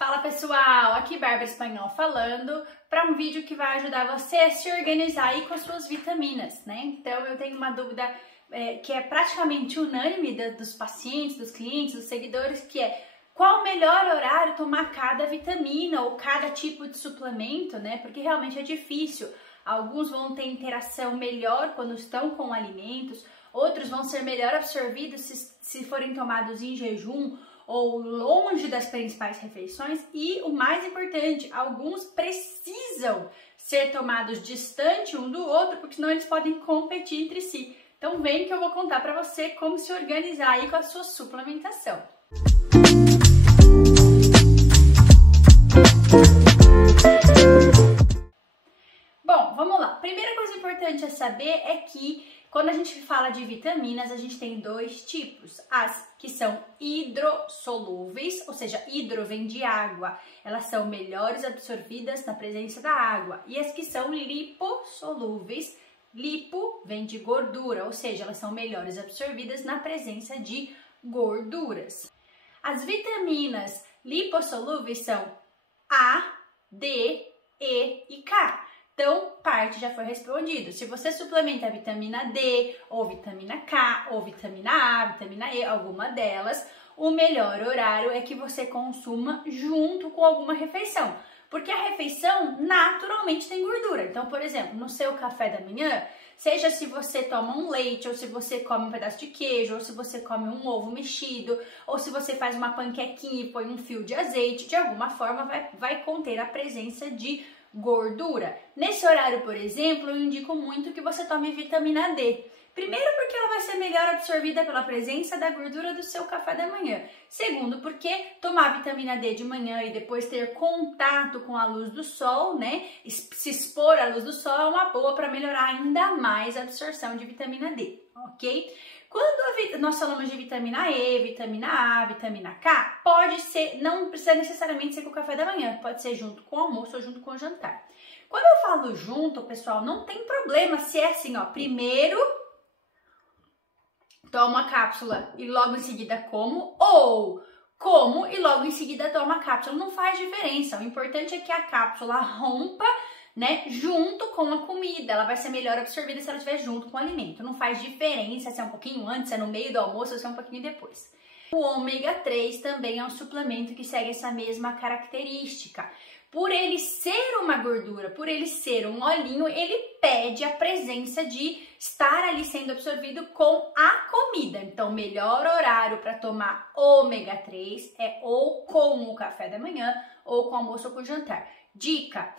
Fala pessoal, aqui Bárbara Espanhol falando para um vídeo que vai ajudar você a se organizar aí com as suas vitaminas, né? Então eu tenho uma dúvida que é praticamente unânime dos pacientes, dos clientes, dos seguidores, que é qual o melhor horário tomar cada vitamina ou cada tipo de suplemento, né? Porque realmente é difícil. Alguns vão ter interação melhor quando estão com alimentos, outros vão ser melhor absorvidos se forem tomados em jejum ou longe das principais refeições, e o mais importante, alguns precisam ser tomados distante um do outro, porque senão eles podem competir entre si. Então vem que eu vou contar para você como se organizar aí com a sua suplementação. Bom, vamos lá. Primeira coisa importante a saber é que quando a gente fala de vitaminas, a gente tem dois tipos. As que são hidrossolúveis, ou seja, hidro vem de água, elas são melhores absorvidas na presença da água. E as que são lipossolúveis, lipo vem de gordura, ou seja, elas são melhores absorvidas na presença de gorduras. As vitaminas lipossolúveis são A, D, E e K. Então, parte já foi respondido. Se você suplementa a vitamina D, ou vitamina K, ou vitamina A, vitamina E, alguma delas, o melhor horário é que você consuma junto com alguma refeição. Porque a refeição naturalmente tem gordura. Então, por exemplo, no seu café da manhã, seja se você toma um leite, ou se você come um pedaço de queijo, ou se você come um ovo mexido, ou se você faz uma panquequinha e põe um fio de azeite, de alguma forma vai conter a presença de gordura. Nesse horário, por exemplo, eu indico muito que você tome vitamina D. Primeiro, porque ela vai ser melhor absorvida pela presença da gordura do seu café da manhã. Segundo, porque tomar vitamina D de manhã e depois ter contato com a luz do sol, né? Se expor à luz do sol é uma boa para melhorar ainda mais a absorção de vitamina D, ok? Quando nós falamos de vitamina E, vitamina A, vitamina K, pode ser, não precisa necessariamente ser com o café da manhã, pode ser junto com o almoço ou junto com o jantar. Quando eu falo junto, pessoal, não tem problema se é assim, ó, primeiro tomo a cápsula e logo em seguida como, ou como e logo em seguida tomo a cápsula, não faz diferença. O importante é que a cápsula rompa, né, junto com a comida, ela vai ser melhor absorvida se ela estiver junto com o alimento. Não faz diferença se é um pouquinho antes, se é no meio do almoço ou se é um pouquinho depois. O ômega 3 também é um suplemento que segue essa mesma característica. Por ele ser uma gordura, por ele ser um olhinho, ele pede a presença de estar ali sendo absorvido com a comida. Então, o melhor horário para tomar ômega 3 é ou com o café da manhã ou com o almoço ou com o jantar. Dica: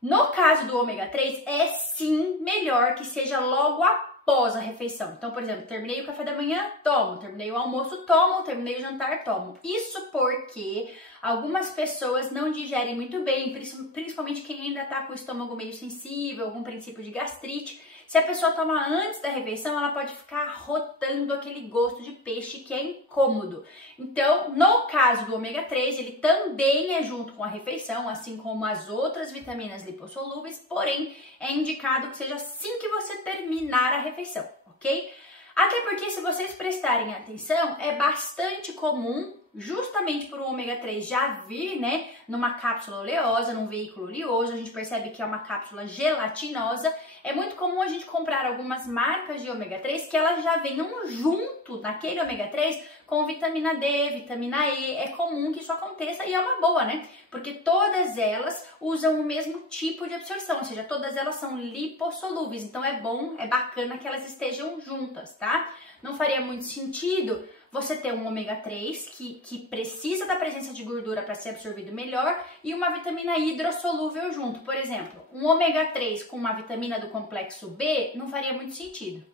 no caso do ômega 3, é sim melhor que seja logo após a refeição. Então, por exemplo, terminei o café da manhã, tomo. Terminei o almoço, tomo. Terminei o jantar, tomo. Isso porque algumas pessoas não digerem muito bem, principalmente quem ainda está com o estômago meio sensível, algum princípio de gastrite. Se a pessoa toma antes da refeição, ela pode ficar rotando aquele gosto de peixe que é incômodo. Então, no caso do ômega 3, ele também é junto com a refeição, assim como as outras vitaminas lipossolúveis, porém, é indicado que seja assim que você terminar a refeição, ok? Até porque, se vocês prestarem atenção, é bastante comum, justamente por o ômega 3 já vir, né, numa cápsula oleosa, num veículo oleoso, a gente percebe que é uma cápsula gelatinosa. É muito comum a gente comprar algumas marcas de ômega 3 que elas já venham junto naquele ômega 3 com vitamina D, vitamina E. É comum que isso aconteça e é uma boa, né? Porque todas elas usam o mesmo tipo de absorção, ou seja, todas elas são lipossolúveis. Então é bom, é bacana que elas estejam juntas, tá? Não faria muito sentido você ter um ômega 3 que precisa da presença de gordura para ser absorvido melhor e uma vitamina hidrossolúvel junto. Por exemplo, um ômega 3 com uma vitamina do complexo B não faria muito sentido.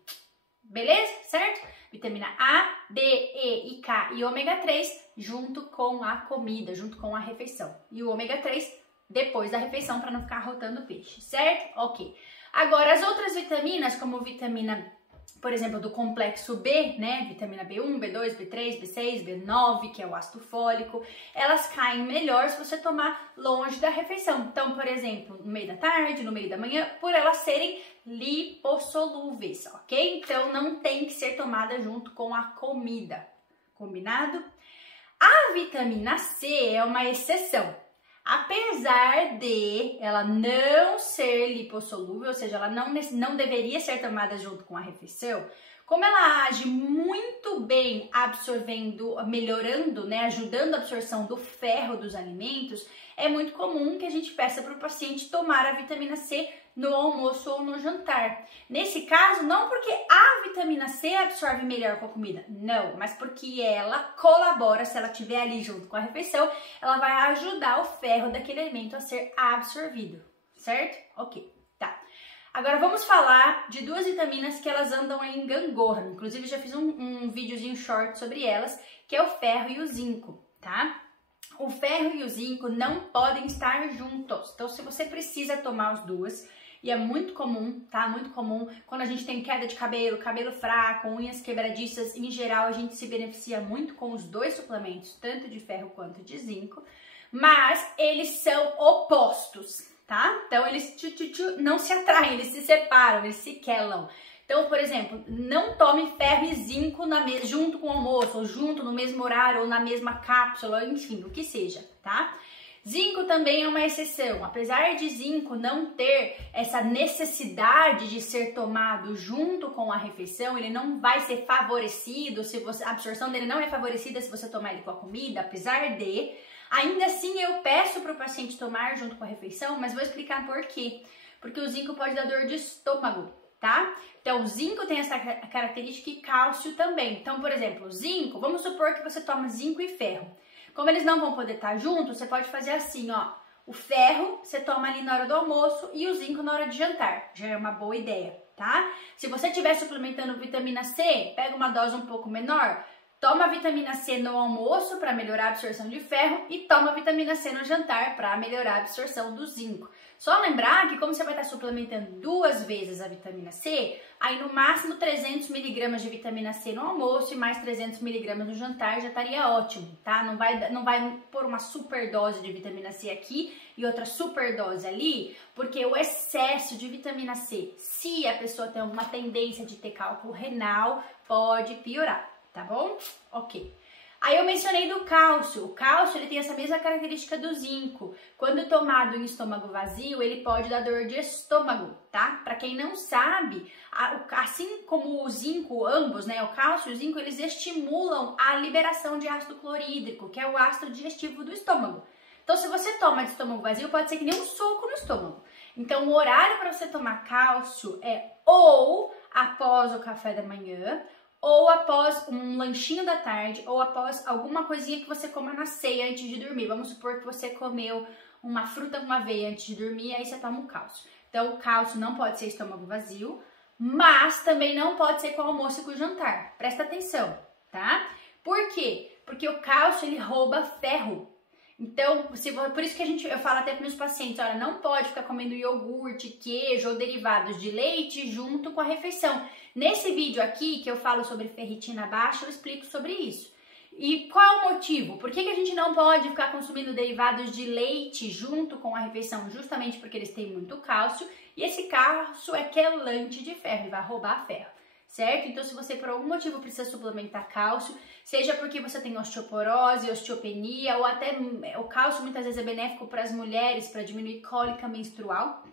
Beleza? Certo? Vitamina A, D, E e K e ômega 3 junto com a comida, junto com a refeição. E o ômega 3 depois da refeição para não ficar rotando peixe, certo? Ok. Agora, as outras vitaminas, como vitamina, por exemplo, do complexo B, né, vitamina B1, B2, B3, B6, B9, que é o ácido fólico, elas caem melhor se você tomar longe da refeição. Então, por exemplo, no meio da tarde, no meio da manhã, por elas serem lipossolúveis, ok? Então, não tem que ser tomada junto com a comida, combinado? A vitamina C é uma exceção. Apesar de ela não ser lipossolúvel, ou seja, ela não deveria ser tomada junto com a refeição, como ela age muito bem absorvendo, melhorando, né, ajudando a absorção do ferro dos alimentos, é muito comum que a gente peça para o paciente tomar a vitamina C no almoço ou no jantar. Nesse caso, não porque a vitamina C absorve melhor com a comida, não, mas porque ela colabora, se ela estiver ali junto com a refeição, ela vai ajudar o ferro daquele alimento a ser absorvido, certo? Ok, tá. Agora vamos falar de duas vitaminas que elas andam aí em gangorra, inclusive já fiz um videozinho short sobre elas, que é o ferro e o zinco, tá? O ferro e o zinco não podem estar juntos, então se você precisa tomar as duas, e é muito comum, tá? Muito comum quando a gente tem queda de cabelo, cabelo fraco, unhas quebradiças, em geral a gente se beneficia muito com os dois suplementos, tanto de ferro quanto de zinco, mas eles são opostos, tá? Então eles não se atraem, eles se separam, eles se quelam. Então, por exemplo, não tome ferro e zinco junto com o almoço, ou junto no mesmo horário, ou na mesma cápsula, enfim, o que seja, tá? Zinco também é uma exceção. Apesar de zinco não ter essa necessidade de ser tomado junto com a refeição, ele não vai ser favorecido, a absorção dele não é favorecida se você tomar ele com a comida, apesar de, ainda assim eu peço para o paciente tomar junto com a refeição, mas vou explicar por quê. Porque o zinco pode dar dor de estômago, tá? Então, o zinco tem essa característica e cálcio também. Então, por exemplo, o zinco, vamos supor que você toma zinco e ferro. Como eles não vão poder estar juntos, você pode fazer assim, ó. O ferro você toma ali na hora do almoço e o zinco na hora de jantar. Já é uma boa ideia, tá? Se você estiver suplementando vitamina C, pega uma dose um pouco menor, toma a vitamina C no almoço para melhorar a absorção de ferro e toma a vitamina C no jantar para melhorar a absorção do zinco. Só lembrar que como você vai estar suplementando 2 vezes a vitamina C, aí no máximo 300 mg de vitamina C no almoço e mais 300 mg no jantar já estaria ótimo, tá? Não vai pôr uma super dose de vitamina C aqui e outra super dose ali, porque o excesso de vitamina C, se a pessoa tem alguma tendência de ter cálculo renal, pode piorar, tá bom? Ok. Aí eu mencionei do cálcio. O cálcio ele tem essa mesma característica do zinco. Quando tomado em estômago vazio, ele pode dar dor de estômago, tá? Para quem não sabe, assim como o zinco, ambos, né, o cálcio e o zinco, eles estimulam a liberação de ácido clorídrico, que é o ácido digestivo do estômago. Então, se você toma de estômago vazio, pode ser que nem um soco no estômago. Então, o horário para você tomar cálcio é ou após o café da manhã, ou após um lanchinho da tarde, ou após alguma coisinha que você coma na ceia antes de dormir. Vamos supor que você comeu uma fruta com aveia antes de dormir, aí você toma o cálcio. Então, o cálcio não pode ser estômago vazio, mas também não pode ser com o almoço e com o jantar. Presta atenção, tá? Por quê? Porque o cálcio, ele rouba ferro. Então, por isso que eu falo até para meus pacientes, olha, não pode ficar comendo iogurte, queijo ou derivados de leite junto com a refeição. Nesse vídeo aqui, que eu falo sobre ferritina baixa, eu explico sobre isso. E qual é o motivo? Por que a gente não pode ficar consumindo derivados de leite junto com a refeição? Justamente porque eles têm muito cálcio, e esse cálcio é quelante de ferro, ele vai roubar ferro. Certo? Então, se você por algum motivo precisa suplementar cálcio, seja porque você tem osteoporose, osteopenia, ou até o cálcio muitas vezes é benéfico para as mulheres, para diminuir cólica menstrual.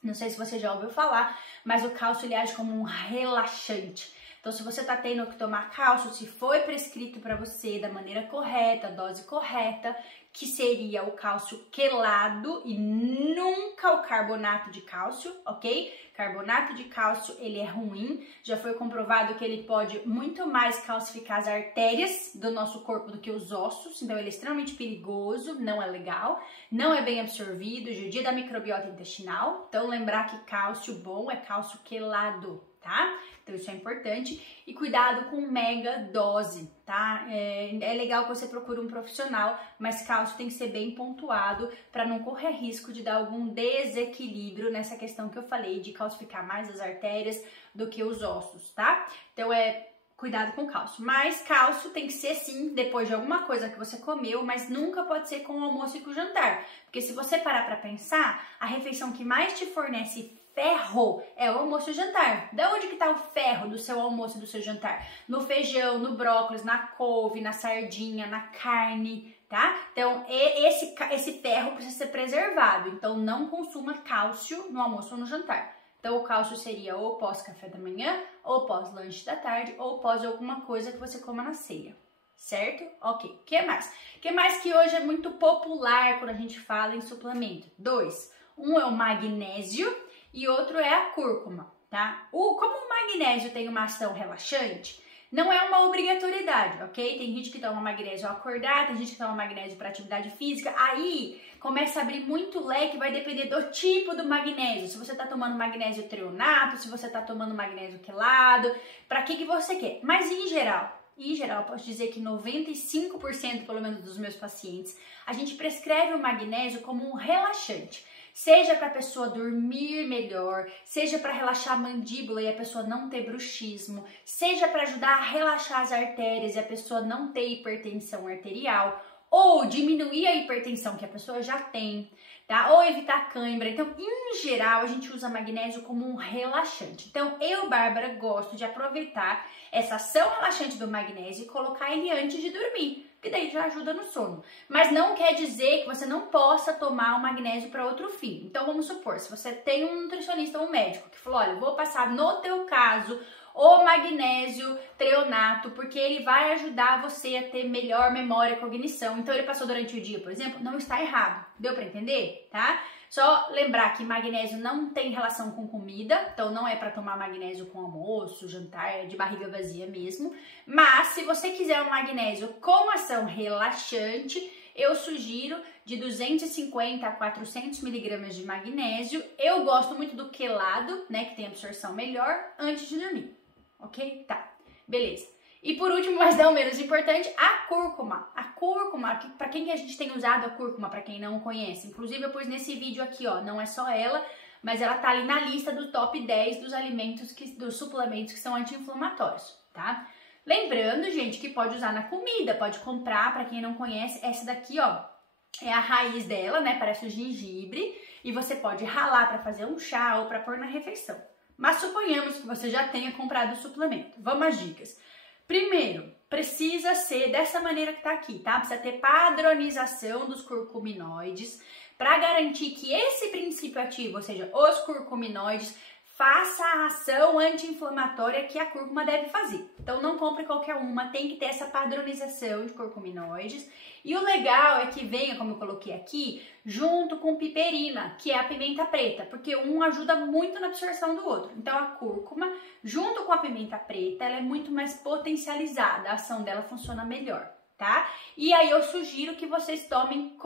Não sei se você já ouviu falar, mas o cálcio ele age como um relaxante. Então, se você está tendo que tomar cálcio, se foi prescrito para você da maneira correta, dose correta, que seria o cálcio quelado e nunca o carbonato de cálcio, ok? Carbonato de cálcio, ele é ruim, já foi comprovado que ele pode muito mais calcificar as artérias do nosso corpo do que os ossos, então ele é extremamente perigoso, não é legal, não é bem absorvido, judia da microbiota intestinal, então lembrar que cálcio bom é cálcio quelado, tá? Então isso é importante e cuidado com mega dose, tá? É legal que você procure um profissional, mas cálcio tem que ser bem pontuado para não correr risco de dar algum desequilíbrio nessa questão que eu falei de calcificar mais as artérias do que os ossos, tá? Então cuidado com cálcio. Mas cálcio tem que ser sim depois de alguma coisa que você comeu, mas nunca pode ser com o almoço e com o jantar. Porque se você parar para pensar, a refeição que mais te fornece ferro é o almoço e o jantar. Da onde que tá o ferro do seu almoço e do seu jantar? No feijão, no brócolis, na couve, na sardinha, na carne, tá? Então, esse ferro precisa ser preservado. Então, não consuma cálcio no almoço ou no jantar. Então, o cálcio seria ou pós-café da manhã, ou pós-lanche da tarde, ou pós alguma coisa que você coma na ceia. Certo? Ok. O que mais? O que mais que hoje é muito popular quando a gente fala em suplemento? 2. Um é o magnésio e outro é a cúrcuma, tá? Como o magnésio tem uma ação relaxante, não é uma obrigatoriedade, ok? Tem gente que toma magnésio ao acordar, tem gente que toma magnésio para atividade física, aí começa a abrir muito leque, vai depender do tipo do magnésio. Se você tá tomando magnésio treonato, se você tá tomando magnésio quelado, para que você quer. Mas em geral, eu posso dizer que 95% pelo menos dos meus pacientes, a gente prescreve o magnésio como um relaxante. Seja para a pessoa dormir melhor, seja para relaxar a mandíbula e a pessoa não ter bruxismo, seja para ajudar a relaxar as artérias e a pessoa não ter hipertensão arterial, ou diminuir a hipertensão que a pessoa já tem, tá? Ou evitar cãibra. Então, em geral, a gente usa magnésio como um relaxante. Então, eu, Bárbara, gosto de aproveitar essa ação relaxante do magnésio e colocar ele antes de dormir, que daí já ajuda no sono. Mas não quer dizer que você não possa tomar o magnésio para outro fim. Então, vamos supor, se você tem um nutricionista ou um médico que falou, olha, eu vou passar no teu caso o magnésio treonato, porque ele vai ajudar você a ter melhor memória e cognição. Então, ele passou durante o dia, por exemplo, não está errado. Deu para entender, tá? Só lembrar que magnésio não tem relação com comida, então não é para tomar magnésio com almoço, jantar, é de barriga vazia mesmo. Mas se você quiser um magnésio com ação relaxante, eu sugiro de 250 a 400 miligramas de magnésio. Eu gosto muito do quelado, né, que tem absorção melhor, antes de dormir. Ok? Tá, beleza. E por último, mas não menos importante, a cúrcuma. A cúrcuma, para quem que a gente tem usado a cúrcuma, para quem não conhece? Inclusive eu pus nesse vídeo aqui, ó, não é só ela, mas ela tá ali na lista do top 10 dos alimentos, dos suplementos que são anti-inflamatórios, tá? Lembrando, gente, que pode usar na comida, pode comprar, para quem não conhece, essa daqui, ó, é a raiz dela, né, parece o gengibre, e você pode ralar para fazer um chá ou para pôr na refeição. Mas suponhamos que você já tenha comprado o suplemento. Vamos às dicas. Primeiro, precisa ser dessa maneira que tá aqui, tá? Precisa ter padronização dos curcuminoides para garantir que esse princípio ativo, ou seja, os curcuminoides, faça a ação anti-inflamatória que a cúrcuma deve fazer. Então não compre qualquer uma, tem que ter essa padronização de curcuminoides. E o legal é que venha, como eu coloquei aqui, junto com piperina, que é a pimenta preta, porque um ajuda muito na absorção do outro. Então a cúrcuma, junto com a pimenta preta, ela é muito mais potencializada, a ação dela funciona melhor, tá? E aí eu sugiro que vocês tomem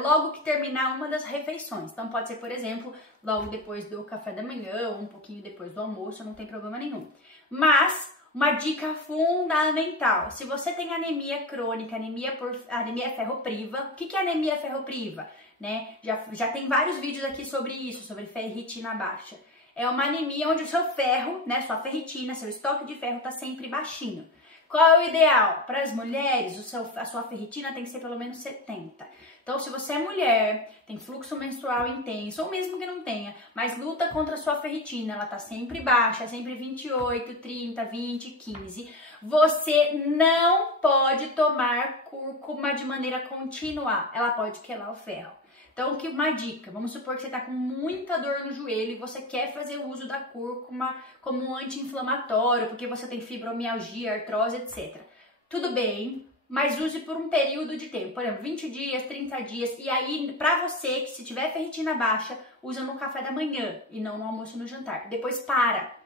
logo que terminar uma das refeições. Então pode ser, por exemplo, logo depois do café da manhã ou um pouquinho depois do almoço, não tem problema nenhum. Mas uma dica fundamental, se você tem anemia crônica, anemia ferropriva, o que é anemia ferropriva? Né? Já tem vários vídeos aqui sobre isso, sobre ferritina baixa. É uma anemia onde o seu ferro, né, sua ferritina, seu estoque de ferro está sempre baixinho. Qual é o ideal? Para as mulheres, a sua ferritina tem que ser pelo menos 70. Então, se você é mulher, tem fluxo menstrual intenso, ou mesmo que não tenha, mas luta contra a sua ferritina, ela tá sempre baixa, sempre 28, 30, 20, 15, você não pode tomar cúrcuma de maneira contínua, ela pode quelar o ferro. Então, uma dica, vamos supor que você tá com muita dor no joelho e você quer fazer o uso da cúrcuma como um anti-inflamatório, porque você tem fibromialgia, artrose, etc. Tudo bem, mas use por um período de tempo, por exemplo, 20 dias, 30 dias, e aí, pra você que se tiver ferritina baixa, usa no café da manhã e não no almoço e no jantar. Depois para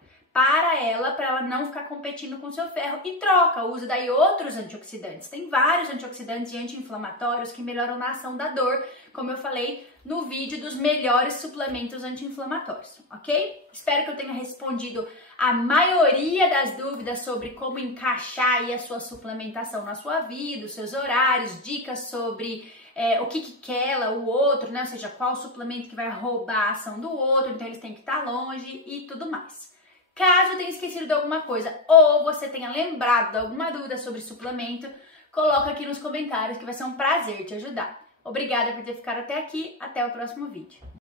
ela, para ela não ficar competindo com o seu ferro e troca, usa daí outros antioxidantes. Tem vários antioxidantes e anti-inflamatórios que melhoram na ação da dor, como eu falei no vídeo dos melhores suplementos anti-inflamatórios, ok? Espero que eu tenha respondido a maioria das dúvidas sobre como encaixar aí a sua suplementação na sua vida, os seus horários, dicas sobre o que quela o outro, né? Ou seja, qual suplemento que vai roubar a ação do outro, então eles têm que estar longe e tudo mais. Caso tenha esquecido de alguma coisa ou você tenha lembrado de alguma dúvida sobre suplemento, coloca aqui nos comentários que vai ser um prazer te ajudar. Obrigada por ter ficado até aqui, até o próximo vídeo.